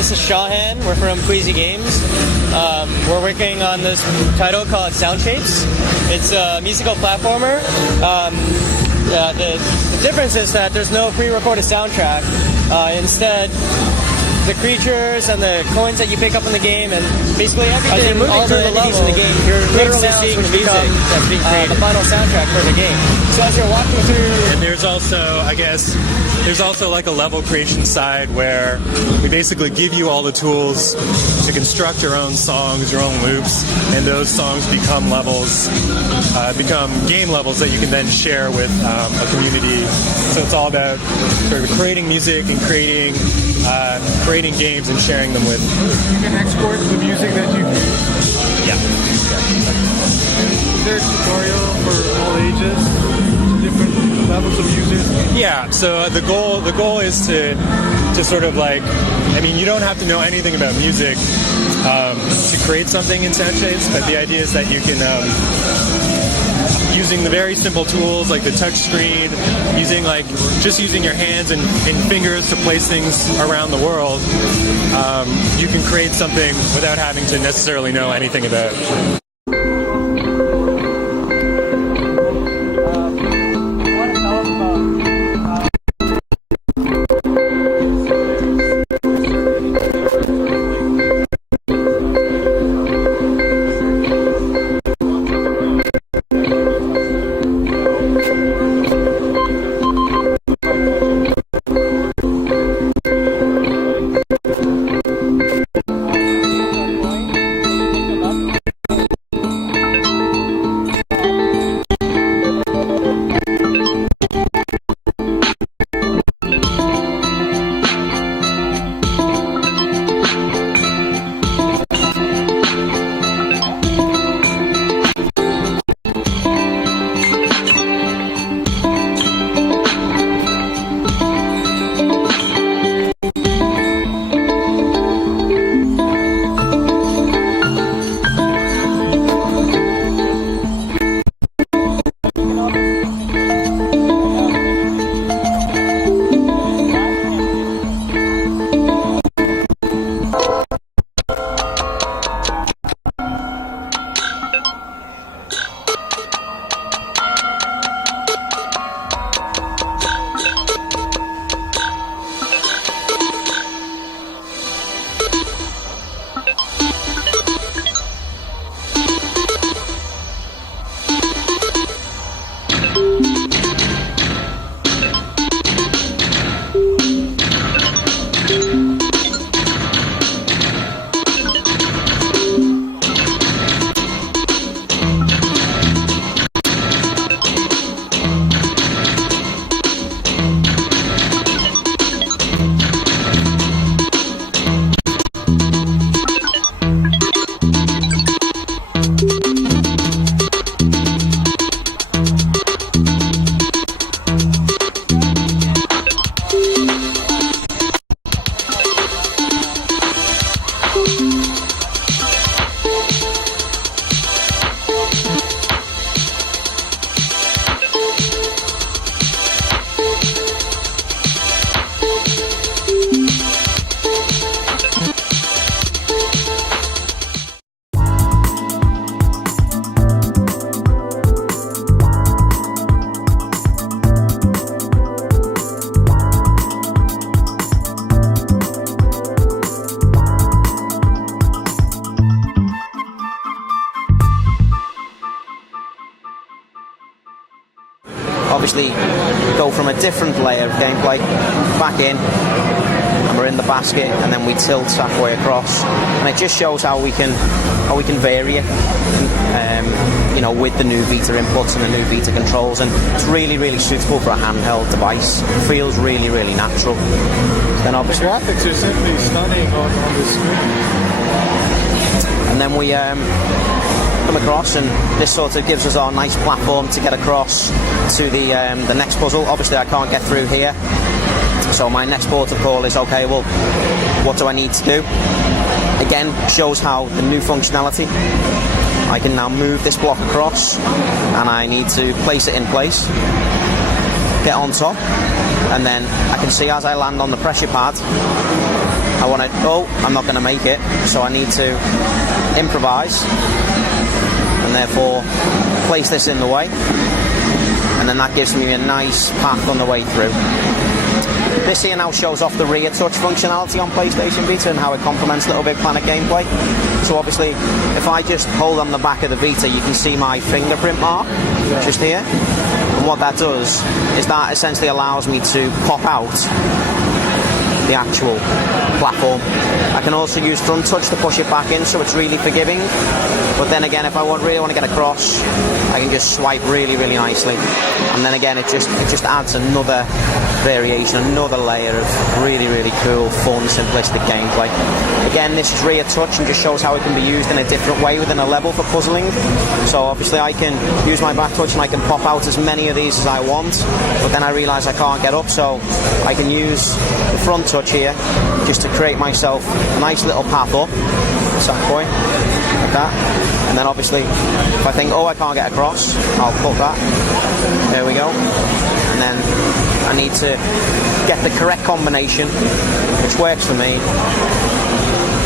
This is Shahan. We're from Queasy Games. We're working on this title called Sound Shapes. It's a musical platformer. The difference is that there's no pre-recorded soundtrack. Instead, the creatures and the coins that you pick up in the game, and basically everything, all the enemies in the game, you're literally seeing the music that's being created, the final soundtrack for the game. So as you're walking through, and there's also like a level creation side where we basically give you all the tools to construct your own songs, your own loops, and those songs become levels, become game levels that you can then share with a community. So it's all about sort of creating music and creating games and sharing them with. You can export the music that you create. Yeah. Is there a tutorial for all ages, different levels of users? Yeah. So the goal is to sort of like, I mean, you don't have to know anything about music to create something in Sound Shapes, but the idea is that you can. Using the very simple tools like the touch screen, using your hands and fingers to place things around the world, you can create something without having to necessarily know anything about it. Obviously go from a different layer of gameplay back in, and we're in the basket, and then we tilt halfway across, and it just shows how we can vary it, with the new Vita inputs and the new Vita controls, and it's really, really suitable for a handheld device. It feels really, really natural. Then obviously the graphics are simply stunning on the screen. And then we come across, and this sort of gives us our nice platform to get across to the next puzzle. Obviously I can't get through here, so my next port of call is, okay, well, what do I need to do? Again, shows how the new functionality, I can now move this block across, and I need to place it in place, get on top, and then I can see as I land on the pressure pad, I want to, oh, I'm not going to make it, so I need to improvise and therefore place this in the way, and then that gives me a nice path on the way through. This here now shows off the rear touch functionality on PlayStation Vita and how it complements Little Big Planet gameplay. So obviously, if I just hold on the back of the Vita, you can see my fingerprint mark just here. And what that does is that essentially allows me to pop out the actual platform. I can also use front touch to push it back in, so it's really forgiving. But then again, if I really want to get across, I can just swipe really, really nicely. And then again, it just adds another variation, another layer of really, really cool, fun, simplistic gameplay. Again, this is rear touch and just shows how it can be used in a different way within a level for puzzling. So obviously I can use my back touch and I can pop out as many of these as I want, but then I realise I can't get up, so I can use the front touch here just to create myself a nice little path up, Sackboy, like that. And then obviously if I think, oh, I can't get across, I'll put that, there we go. And then I need to get the correct combination, which works for me,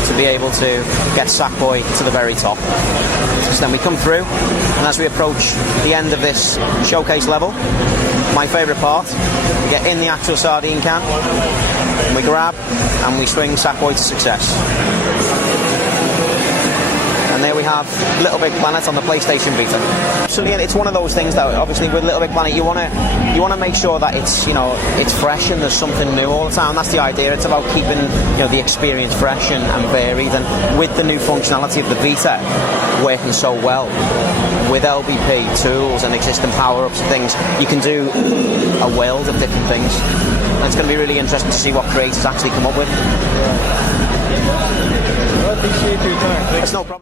to be able to get Sackboy to the very top. So then we come through, and as we approach the end of this showcase level, my favourite part, we get in the actual sardine can, and we grab, and we swing Sackboy to success. And there we have Little Big Planet on the PlayStation Vita. Absolutely, it's one of those things that obviously with Little Big Planet you want to make sure that it's, you know, it's fresh and there's something new all the time. That's the idea. It's about keeping, you know, the experience fresh and varied. And with the new functionality of the Vita working so well with LBP tools and existing power-ups and things, you can do a world of different things. And it's going to be really interesting to see what creators actually come up with. Well, I appreciate your time. It's no problem.